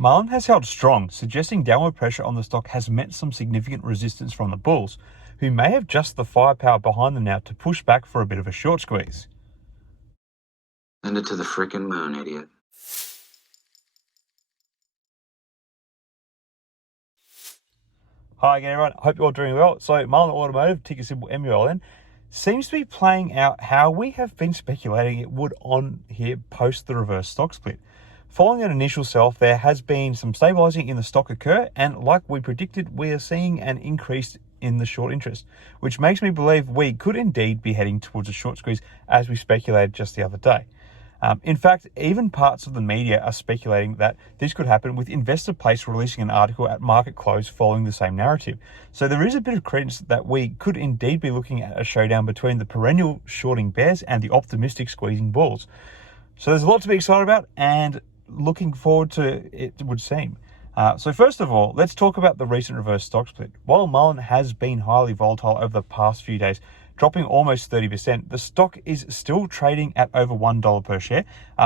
Mullen has held strong, suggesting downward pressure on the stock has met some significant resistance from the bulls, who may have just the firepower behind them now to push back for a bit of a short squeeze. Send it to the frickin' moon, idiot. Hi again, everyone. Hope you're all doing well. So, Mullen Automotive, ticker symbol MULN, seems to be playing out how we have been speculating it would on here post the reverse stock split. Following an initial sell-off, there has been some stabilising in the stock occur, and like we predicted, we are seeing an increase in the short interest, which makes me believe we could indeed be heading towards a short squeeze, as we speculated just the other day. In fact, even parts of the media are speculating that this could happen, with Investor Place releasing an article at market close following the same narrative. So there is a bit of credence that we could indeed be looking at a showdown between the perennial shorting bears and the optimistic squeezing bulls. So there's a lot to be excited about and looking forward to, it would seem. So first of all, let's talk about the recent reverse stock split. While Mullen has been highly volatile over the past few days, dropping almost 30%, the stock is still trading at over $1 per share.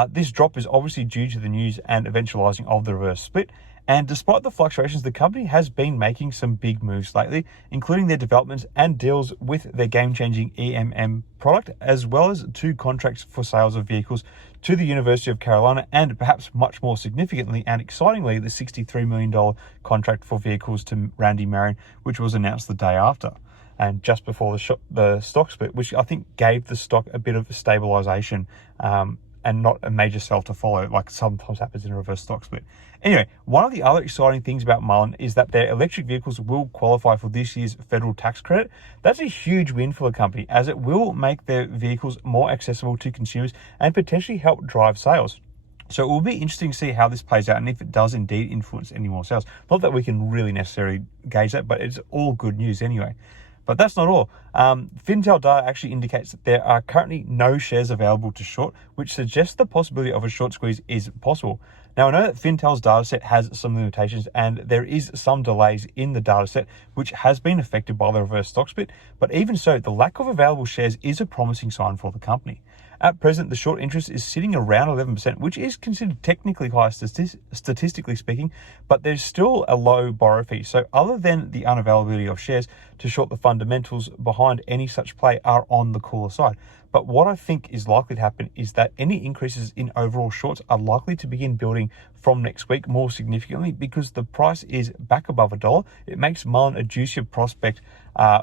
This drop is obviously due to the news and eventualizing of the reverse split. And despite the fluctuations, the company has been making some big moves lately, including their developments and deals with their game-changing EMM product, as well as 2 contracts for sales of vehicles to the University of Carolina, and perhaps much more significantly and excitingly, the $63 million contract for vehicles to Randy Marion, which was announced the day after and just before the stock split, which I think gave the stock a bit of stabilization and not a major sell to follow, like sometimes happens in a reverse stock split. Anyway, one of the other exciting things about Mullen is that their electric vehicles will qualify for this year's federal tax credit. That's a huge win for the company, as it will make their vehicles more accessible to consumers and potentially help drive sales. So it will be interesting to see how this plays out and if it does indeed influence any more sales. Not that we can really necessarily gauge that, but it's all good news anyway. But that's not all. Fintel data actually indicates that there are currently no shares available to short, which suggests the possibility of a short squeeze is possible. Now, I know that Fintel's dataset has some limitations and there is some delays in the dataset, which has been affected by the reverse stock split, but even so, the lack of available shares is a promising sign for the company. At present, the short interest is sitting around 11%, which is considered technically high statistically speaking, but there's still a low borrow fee. So other than the unavailability of shares to short, the fundamentals behind any such play are on the cooler side. But what I think is likely to happen is that any increases in overall shorts are likely to begin building from next week more significantly, because the price is back above $1. It makes Mullen a juicier prospect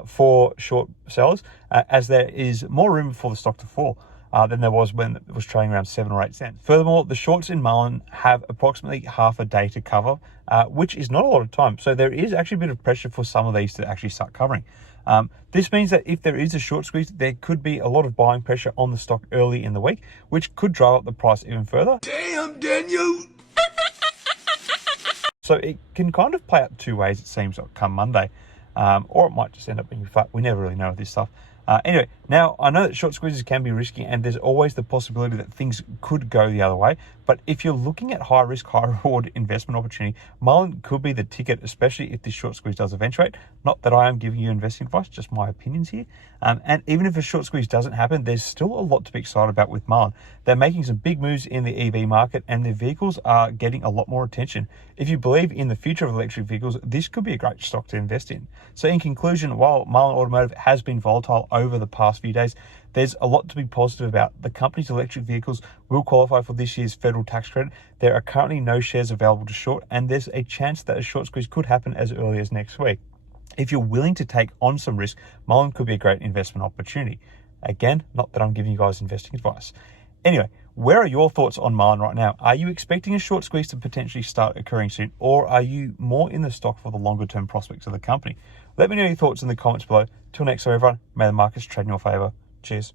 for short sellers, as there is more room for the stock to fall than there was when it was trading around 7 or 8 cents. Furthermore, the shorts in Mullen have approximately half a day to cover, which is not a lot of time. So there is actually a bit of pressure for some of these to actually start covering. This means that if there is a short squeeze, there could be a lot of buying pressure on the stock early in the week, which could drive up the price even further. Damn, Daniel! So it can kind of play out 2 ways, it seems, come Monday. Or it might just end up being flat. We never really know with this stuff. Anyway, now I know that short squeezes can be risky and there's always the possibility that things could go the other way. But if you're looking at high risk, high reward investment opportunity, Mullen could be the ticket, especially if this short squeeze does eventuate. Not that I am giving you investing advice, just my opinions here. And even if a short squeeze doesn't happen, there's still a lot to be excited about with Mullen. They're making some big moves in the EV market and their vehicles are getting a lot more attention. If you believe in the future of electric vehicles, this could be a great stock to invest in. So in conclusion, while Mullen Automotive has been volatile over the past few days, there's a lot to be positive about. The company's electric vehicles will qualify for this year's federal tax credit. There are currently no shares available to short, and there's a chance that a short squeeze could happen as early as next week. If you're willing to take on some risk, Mullen could be a great investment opportunity. Again, not that I'm giving you guys investing advice. Anyway, where are your thoughts on Mullen right now? Are you expecting a short squeeze to potentially start occurring soon, or are you more in the stock for the longer term prospects of the company? Let me know your thoughts in the comments below. Till next time, everyone, may the markets trade in your favor. Cheers.